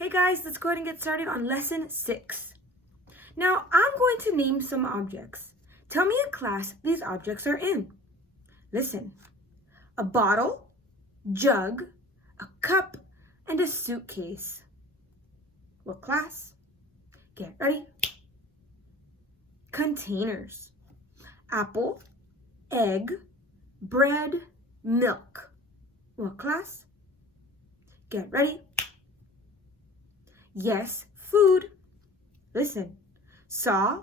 Hey guys, let's go ahead and get started on lesson 6. Now, I'm going to name some objects. Tell me a class these objects are in. Listen, a bottle, jug, a cup, and a suitcase. What class? Get ready. Containers. Apple, egg, bread, milk. What class? Get ready. Yes, food. Listen, saw,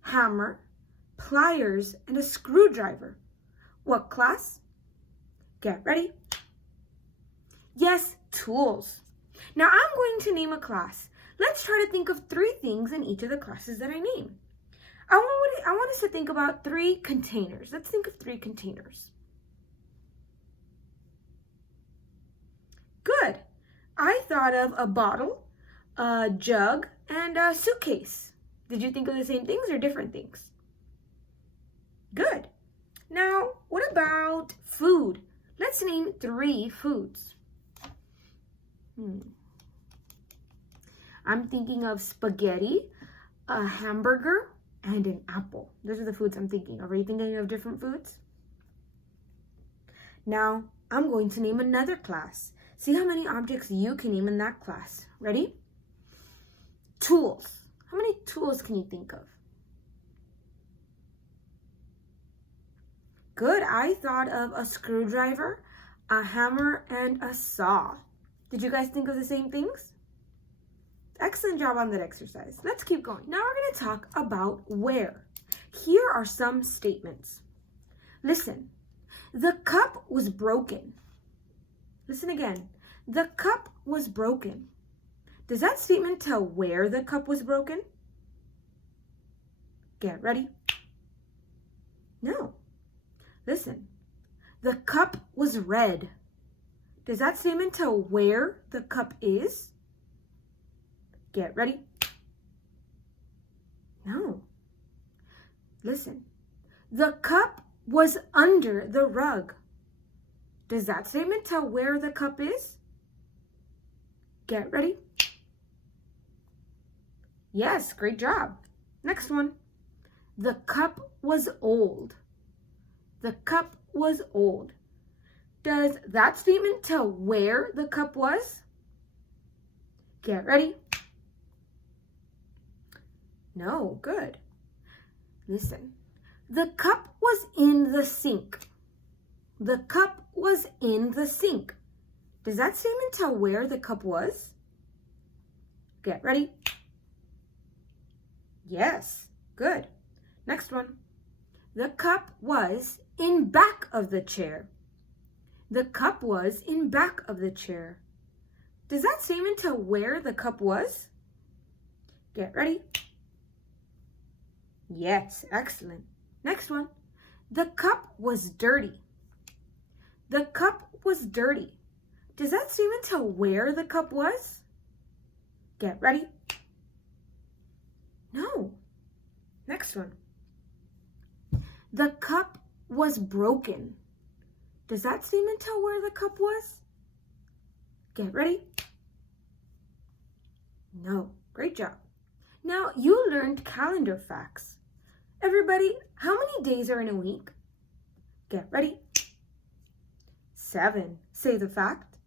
hammer, pliers, and a screwdriver. What class? Get ready. Yes, tools. Now I'm going to name a class. Let's try to think of 3 things in each of the classes that I name. I want us to think about 3 containers. Let's think of 3 containers. Good. I thought of a bottle, a jug, and a suitcase. Did you think of the same things or different things? Good. Now, what about food? Let's name 3 foods. I'm thinking of spaghetti, a hamburger, and an apple. Those are the foods I'm thinking of. Are you thinking of different foods? Now, I'm going to name another class. See how many objects you can name in that class. Ready? Tools. How many tools can you think of? Good. I thought of a screwdriver, a hammer, and a saw. Did you guys think of the same things? Excellent job on that exercise. Let's keep going. Now we're going to talk about where. Here are some statements. Listen. The cup was broken. Listen again. The cup was broken. Does that statement tell where the cup was broken? Get ready. No. Listen. The cup was red. Does that statement tell where the cup is? Get ready. No. Listen. The cup was under the rug. Does that statement tell where the cup is? Get ready. Yes, great job. Next one. The cup was old. The cup was old. Does that statement tell where the cup was? Get ready. No, good. Listen. The cup was in the sink. The cup was in the sink. Does that statement tell where the cup was? Get ready. Yes, good. Next one. The cup was in back of the chair. The cup was in back of the chair. Does that statement tell where the cup was? Get ready. Yes, excellent. Next one. The cup was dirty. The cup was dirty. Does that statement tell where the cup was? Get ready. No. Next one. The cup was broken. Does that statement tell where the cup was? Get ready. No. Great job. Now you learned calendar facts. Everybody, how many days are in a week? Get ready. 7. Say the fact.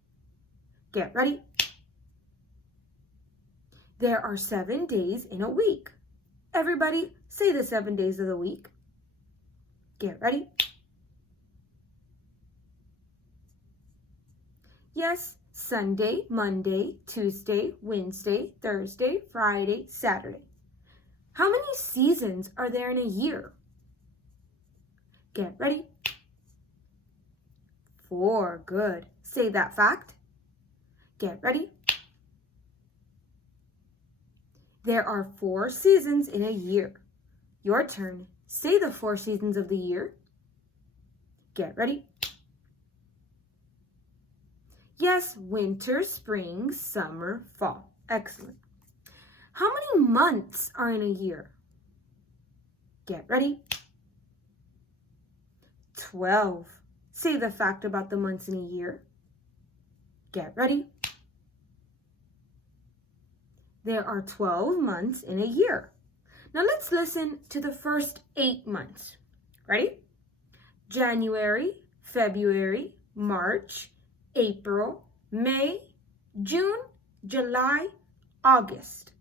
Get ready. There are 7 days in a week. Everybody, say the 7 days of the week. Get ready. Yes, Sunday, Monday, Tuesday, Wednesday, Thursday, Friday, Saturday. How many seasons are there in a year? Get ready. 4. Good. Say that fact. Get ready. There are 4 seasons in a year. Your turn. Say the 4 seasons of the year. Get ready. Yes, winter, spring, summer, fall. Excellent. How many months are in a year? Get ready. 12. Say the fact about the months in a year. Get ready. There are 12 months in a year. Now let's listen to the first 8 months. Ready? January, February, March, April, May, June, July, August.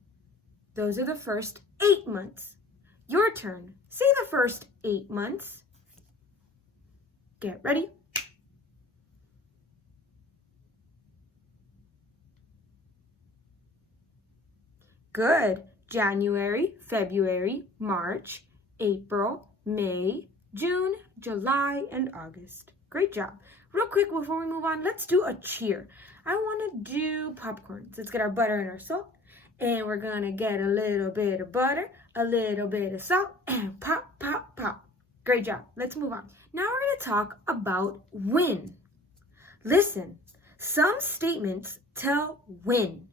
Those are the first 8 months. Your turn. Say the first 8 months. Get ready. Good. January, February, March, April, May, June, July, and August. Great job. Real quick before we move on, let's do a cheer. I want to do popcorn. So let's get our butter and our salt. And we're going to get a little bit of butter, a little bit of salt, and pop, pop, pop. Great job. Let's move on. Now we're going to talk about when. Listen, some statements tell when.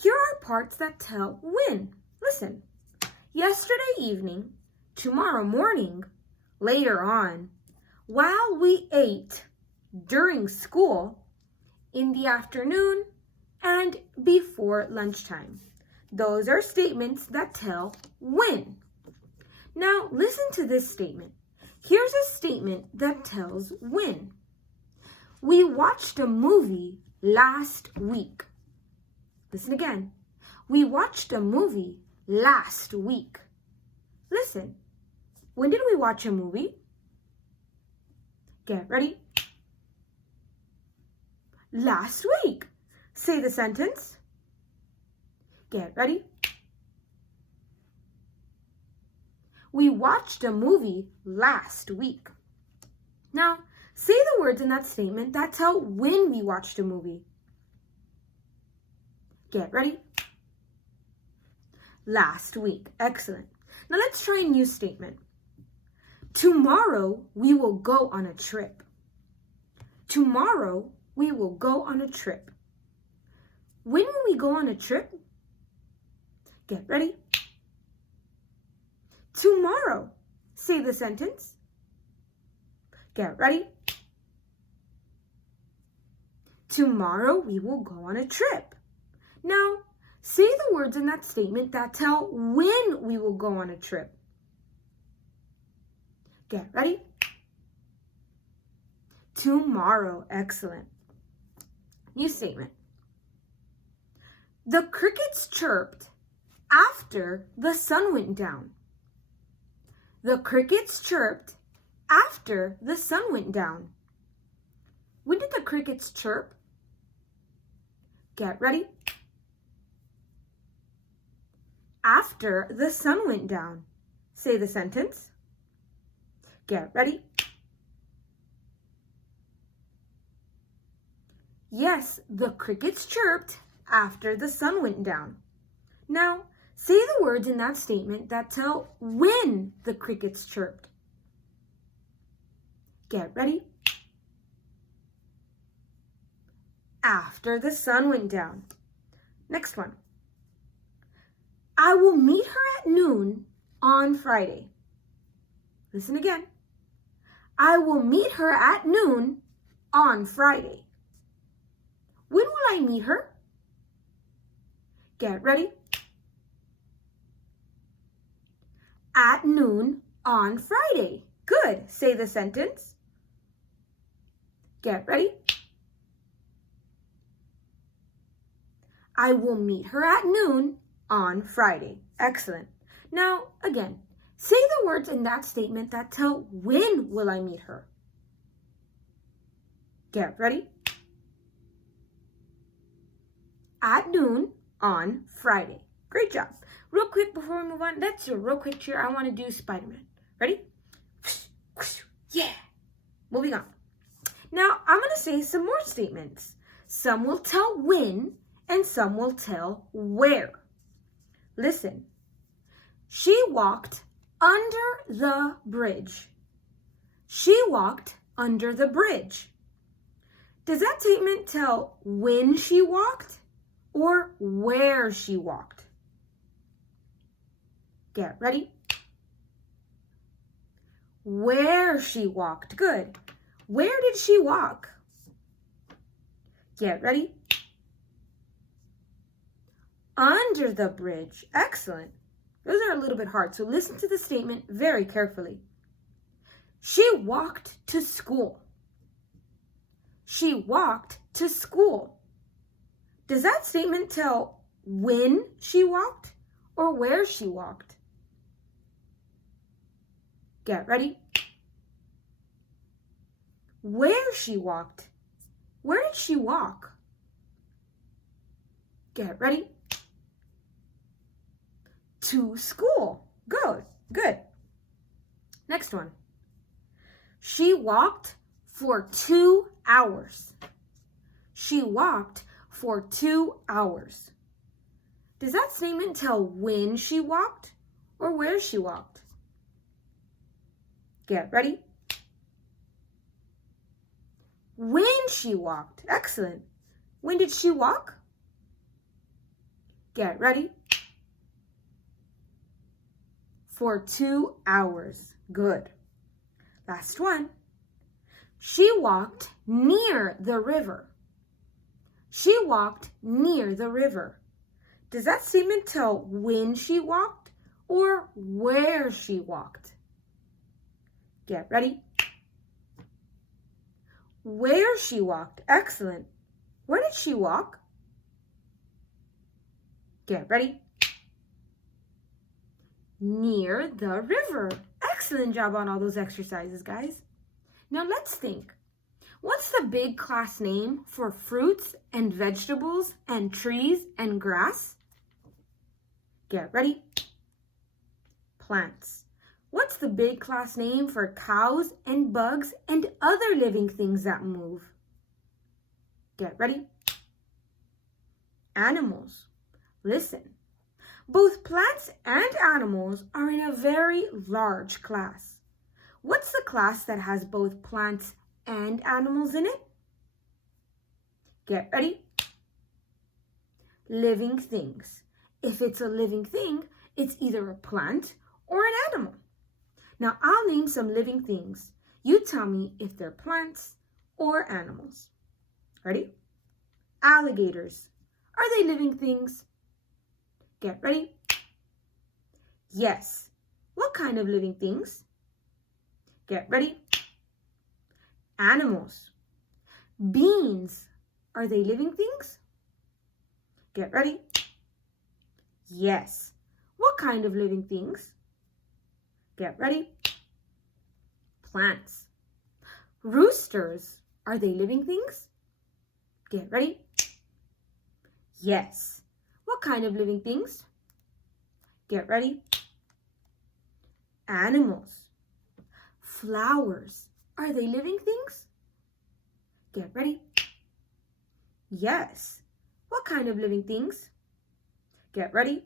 Here are parts that tell when. Listen, yesterday evening, tomorrow morning, later on, while we ate, during school, in the afternoon, and before lunchtime. Those are statements that tell when. Now, listen to this statement. Here's a statement that tells when. We watched a movie last week. Listen again. We watched a movie last week. Listen. When did we watch a movie? Get ready. Last week. Say the sentence. Get ready. We watched a movie last week. Now, say the words in that statement that tell when we watched a movie. Get ready. Last week. Excellent. Now let's try a new statement. Tomorrow we will go on a trip. Tomorrow we will go on a trip. When will we go on a trip? Get ready. Tomorrow. Say the sentence. Get ready. Tomorrow we will go on a trip. Now, say the words in that statement that tell when we will go on a trip. Get ready. Tomorrow. Excellent. New statement. The crickets chirped after the sun went down. The crickets chirped after the sun went down. When did the crickets chirp? Get ready. After the sun went down. Say the sentence. Get ready. Yes, the crickets chirped after the sun went down. Now, say the words in that statement that tell when the crickets chirped. Get ready. After the sun went down. Next one. I will meet her at noon on Friday. Listen again. I will meet her at noon on Friday. When will I meet her? Get ready. At noon on Friday. Good. Say the sentence. Get ready. I will meet her at noon on Friday. Excellent. Now, again, say the words in that statement that tell when will I meet her. Get ready. At noon on Friday. Great job. Real quick before we move on, let's do a real quick cheer. I want to do Spider-Man. Ready? Yeah. Moving on. Now, I'm going to say some more statements. Some will tell when and some will tell where. Listen. She walked under the bridge. She walked under the bridge. Does that statement tell when she walked or where she walked? Get ready. Where she walked. Good. Where did she walk? Get ready. under the bridge. Excellent. Those are a little bit hard, so listen to the statement very carefully. She walked to school. She walked to school. Does that statement tell when she walked or where she walked? Get ready. Where she walked. Where did she walk? Get ready. To school. Good, good. Next one. She walked for 2 hours. She walked for 2 hours. Does that statement tell when she walked or where she walked? Get ready. When she walked. Excellent. When did she walk? Get ready. For 2 hours. Good. Last one. She walked near the river. She walked near the river. Does that statement tell when she walked or where she walked? Get ready. Where she walked. Excellent. Where did she walk? Get ready. Near the river. Excellent job on all those exercises, guys. Now let's think. What's the big class name for fruits and vegetables and trees and grass? Get ready. Plants. What's the big class name for cows and bugs and other living things that move? Get ready. Animals. Listen. Both plants and animals are in a very large class. What's the class that has both plants and animals in it? Get ready. Living things. If it's a living thing, it's either a plant or an animal. Now I'll name some living things. You tell me if they're plants or animals. Ready? Alligators. Are they living things? Get ready. Yes. What kind of living things? Get ready. Animals. Beans. Are they living things? Get ready. Yes. What kind of living things? Get ready. Plants. Roosters. Are they living things? Get ready. Yes. What kind of living things? Get ready. Animals. Flowers. Are they living things? Get ready. Yes. What kind of living things? Get ready.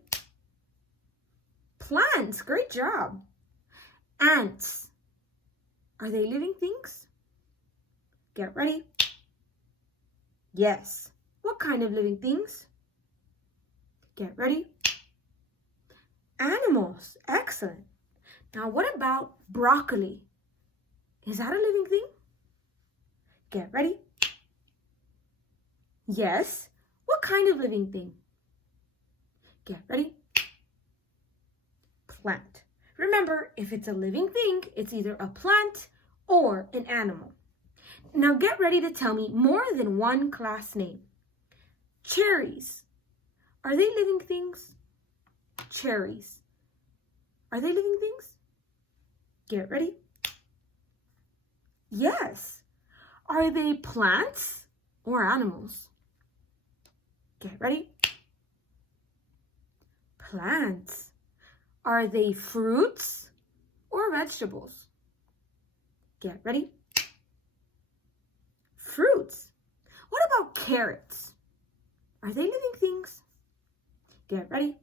Plants. Great job. Ants. Are they living things? Get ready. Yes. What kind of living things? Get ready. Animals. Excellent. Now what about broccoli? Is that a living thing? Get ready. Yes. What kind of living thing? Get ready. Plant. Remember, if it's a living thing, it's either a plant or an animal. Now get ready to tell me more than one class name. Cherries. Are they living things? Cherries. Are they living things? Get ready. Yes. Are they plants or animals? Get ready. Plants. Are they fruits or vegetables? Get ready. Fruits. What about carrots? Are they living things? Get ready.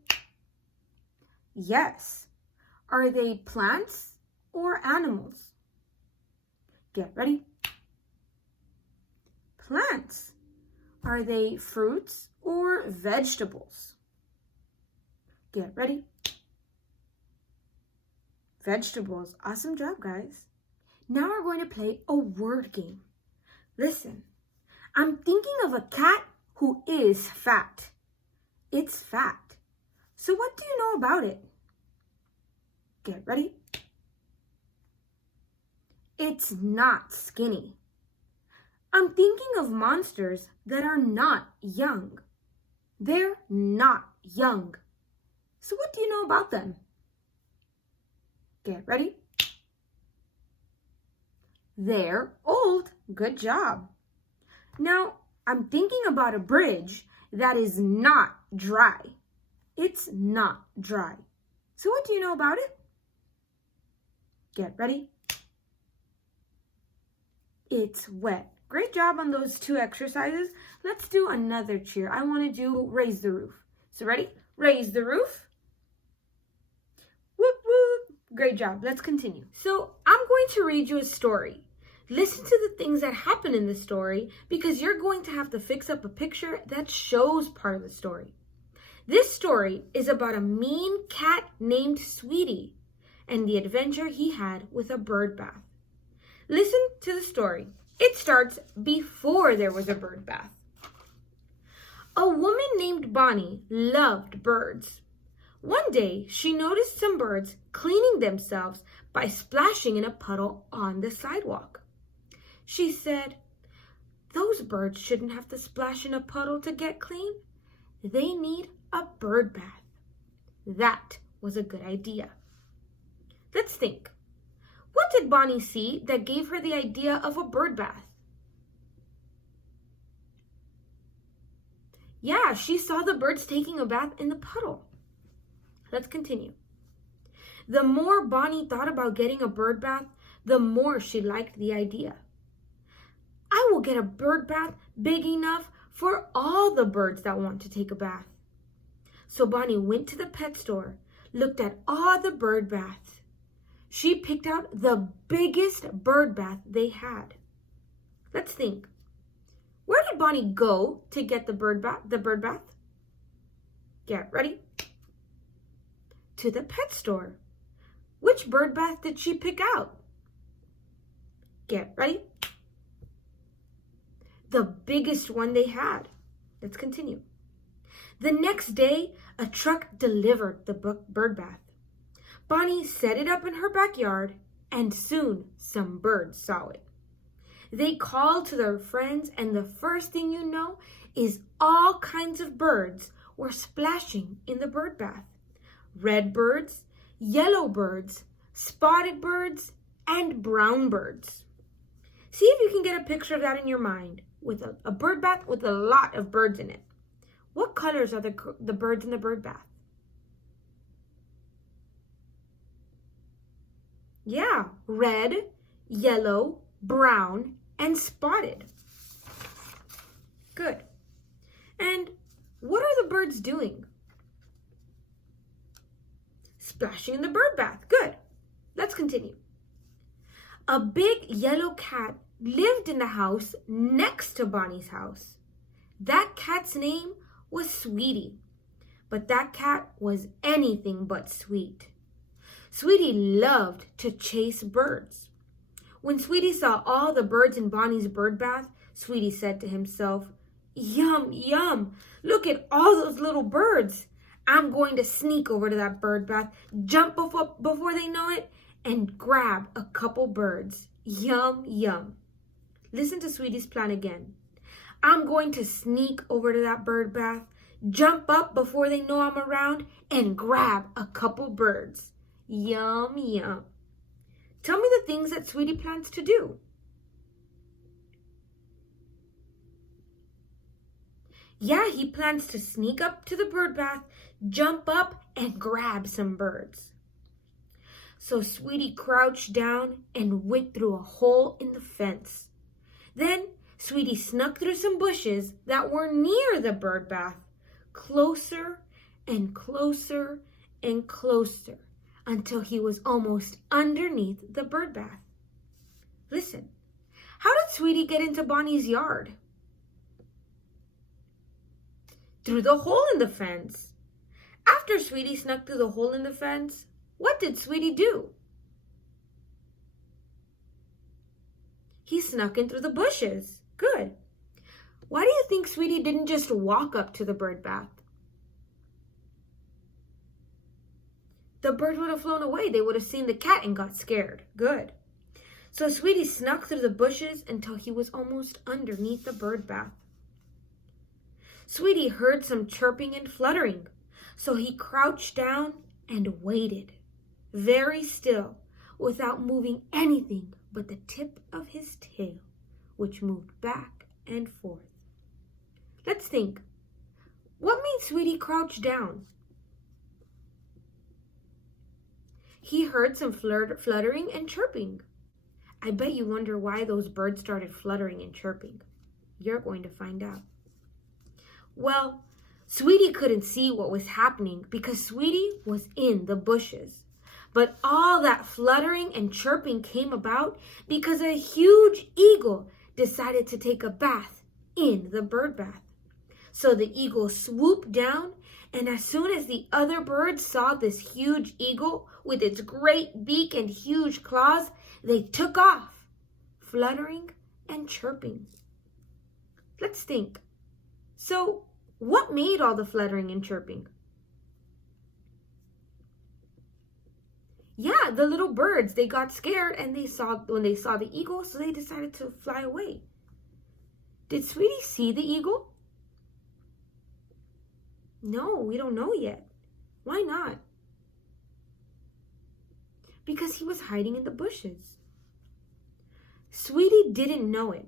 Yes. Are they plants or animals? Get ready. Plants. Are they fruits or vegetables? Get ready. Vegetables. Awesome job, guys. Now we're going to play a word game. Listen, I'm thinking of a cat who is fat. It's fat. So what do you know about it? Get ready. It's not skinny. I'm thinking of monsters that are not young. They're not young. So what do you know about them? Get ready. They're old. Good job. Now, I'm thinking about a bridge that is not dry. It's not dry. So what do you know about it? Get ready. It's wet. Great job on those two exercises. Let's do another cheer. I want to do raise the roof. So ready? Raise the roof. Whoop, whoop. Great job. Let's continue. So I'm going to read you a story. Listen to the things that happen in the story because you're going to have to fix up a picture that shows part of the story. This story is about a mean cat named Sweetie and the adventure he had with a bird bath. Listen to the story. It starts before there was a bird bath. A woman named Bonnie loved birds. One day, she noticed some birds cleaning themselves by splashing in a puddle on the sidewalk. She said, "Those birds shouldn't have to splash in a puddle to get clean. They need a bird bath." That was a good idea. Let's think. What did Bonnie see that gave her the idea of a bird bath? Yeah, she saw the birds taking a bath in the puddle. Let's continue. The more Bonnie thought about getting a bird bath, the more she liked the idea. I will get a bird bath big enough for all the birds that want to take a bath. So Bonnie went to the pet store, looked at all the bird baths. She picked out the biggest bird bath they had. Let's think. Where did Bonnie go to get the bird bath? Get ready. To the pet store. Which bird bath did she pick out? Get ready. The biggest one they had. Let's continue. The next day, a truck delivered the bird bath. Bonnie set it up in her backyard, and soon some birds saw it. They called to their friends, and the first thing you know is all kinds of birds were splashing in the bird bath. Red birds, yellow birds, spotted birds, and brown birds. See if you can get a picture of that in your mind with a bird bath with a lot of birds in it. What colors are the birds in the bird bath? Yeah, red, yellow, brown, and spotted. Good. And what are the birds doing? Splashing in the bird bath. Good. Let's continue. A big yellow cat lived in the house next to Bonnie's house. That cat's name was Sweetie, but that cat was anything but sweet. Sweetie loved to chase birds. When Sweetie saw all the birds in Bonnie's bird bath, Sweetie said to himself, "Yum, yum, look at all those little birds. I'm going to sneak over to that bird bath, jump before they know it, and grab a couple birds. Yum, yum." Listen to Sweetie's plan again. I'm going to sneak over to that bird bath, jump up before they know I'm around, and grab a couple birds. Yum, yum. Tell me the things that Sweetie plans to do. Yeah, he plans to sneak up to the bird bath, jump up, and grab some birds. So Sweetie crouched down and went through a hole in the fence. Then Sweetie snuck through some bushes that were near the bird bath, closer and closer and closer, until he was almost underneath the bird bath. Listen, how did Sweetie get into Bonnie's yard? Through the hole in the fence. After Sweetie snuck through the hole in the fence, what did Sweetie do? He snuck in through the bushes. Good. Why do you think Sweetie didn't just walk up to the bird bath? the birds would have flown away. They would have seen the cat and got scared. Good. So Sweetie snuck through the bushes until he was almost underneath the bird bath. Sweetie heard some chirping and fluttering, so he crouched down and waited, very still, without moving anything but the tip of his tail, which moved back and forth. Let's think. What made Sweetie crouch down? He heard some fluttering and chirping. I bet you wonder why those birds started fluttering and chirping. You're going to find out. Well, Sweetie couldn't see what was happening because Sweetie was in the bushes. But all that fluttering and chirping came about because a huge eagle decided to take a bath in the bird bath. So the eagle swooped down, and as soon as the other birds saw this huge eagle with its great beak and huge claws, they took off, fluttering and chirping. Let's think. So, what made all the fluttering and chirping? Yeah, the little birds, they got scared and when they saw the eagle, so they decided to fly away. Did Sweetie see the eagle? No, we don't know yet. Why not? Because he was hiding in the bushes. Sweetie didn't know it,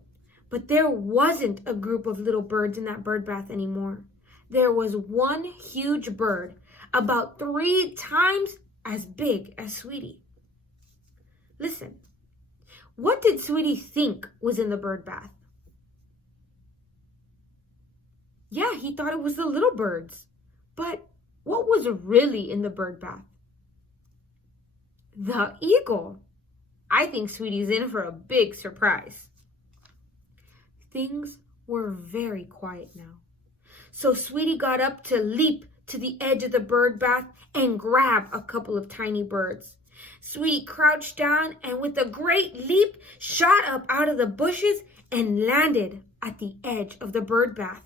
but there wasn't a group of little birds in that bird bath anymore. There was one huge bird, about 3 times as big as Sweetie. Listen, what did Sweetie think was in the bird bath? Yeah, he thought it was the little birds. But what was really in the bird bath? The eagle. I think Sweetie's in for a big surprise. Things were very quiet now. So Sweetie got up to leap to the edge of the bird bath and grab a couple of tiny birds. Sweetie crouched down and with a great leap shot up out of the bushes and landed at the edge of the bird bath.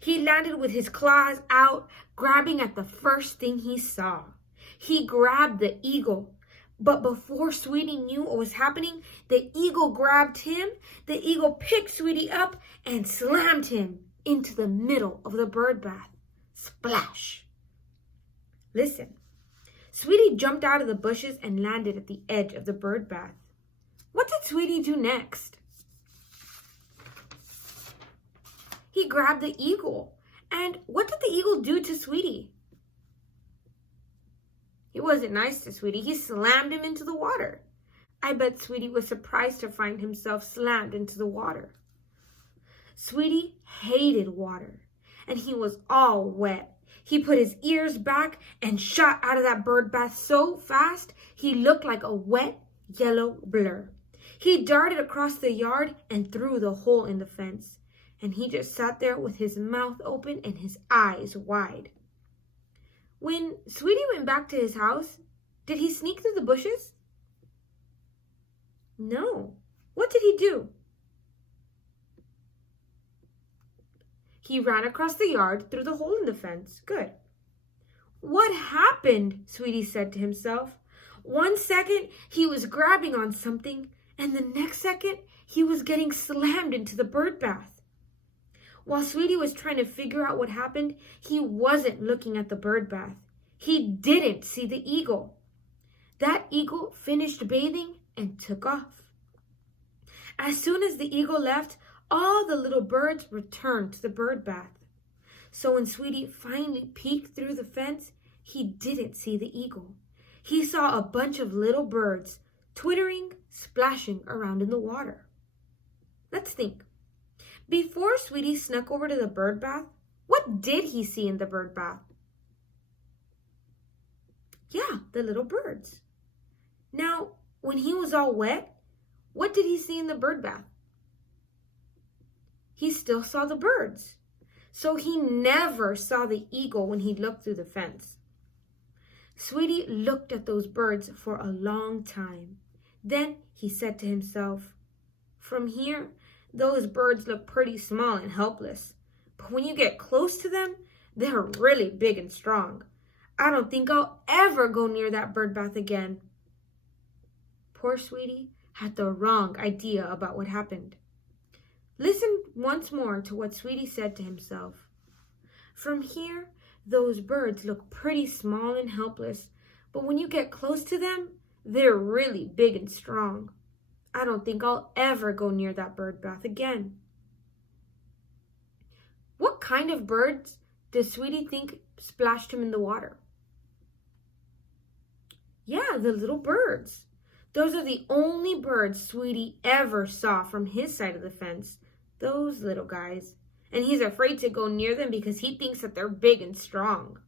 He landed with his claws out, grabbing at the first thing he saw. He grabbed the eagle. But before Sweetie knew what was happening, the eagle grabbed him. The eagle picked Sweetie up and slammed him into the middle of the bird bath. Splash! Listen, Sweetie jumped out of the bushes and landed at the edge of the bird bath. What did Sweetie do next? He grabbed the eagle. And what did the eagle do to Sweetie? He wasn't nice to Sweetie. He slammed him into the water. I bet Sweetie was surprised to find himself slammed into the water. Sweetie hated water, and he was all wet. He put his ears back and shot out of that bird bath so fast, he looked like a wet yellow blur. He darted across the yard and through the hole in the fence, and he just sat there with his mouth open and his eyes wide. When Sweetie went back to his house, did he sneak through the bushes? No. What did he do? He ran across the yard through the hole in the fence. Good. What happened? Sweetie said to himself. 1 second, he was grabbing on something, and the next second, he was getting slammed into the bird bath. While Sweetie was trying to figure out what happened, he wasn't looking at the bird bath. He didn't see the eagle. That eagle finished bathing and took off. As soon as the eagle left, all the little birds returned to the bird bath. So when Sweetie finally peeked through the fence, he didn't see the eagle. He saw a bunch of little birds twittering, splashing around in the water. Let's think. Before Sweetie snuck over to the bird bath, what did he see in the bird bath? Yeah, the little birds. Now, when he was all wet, what did he see in the bird bath? He still saw the birds. So he never saw the eagle when he looked through the fence. Sweetie looked at those birds for a long time. Then he said to himself, "From here, those birds look pretty small and helpless. But when you get close to them, they're really big and strong. I don't think I'll ever go near that bird bath again. Poor Sweetie had the wrong idea about what happened. Listen once more to what Sweetie said to himself. From here, those birds look pretty small and helpless, but when you get close to them, they're really big and strong. I don't think I'll ever go near that bird bath again. What kind of birds does Sweetie think splashed him in the water? Yeah, the little birds. Those are the only birds Sweetie ever saw from his side of the fence. Those little guys. And he's afraid to go near them because he thinks that they're big and strong.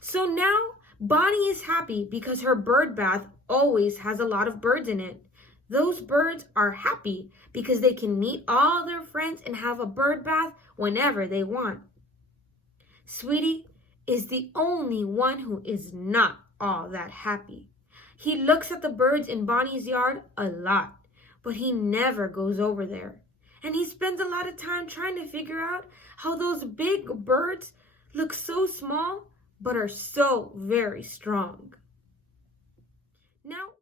So now Bonnie is happy because her bird bath always has a lot of birds in it. Those birds are happy because they can meet all their friends and have a bird bath whenever they want. Sweetie is the only one who is not all that happy. He looks at the birds in Bonnie's yard a lot, but he never goes over there. And he spends a lot of time trying to figure out how those big birds look so small but are so very strong. Now,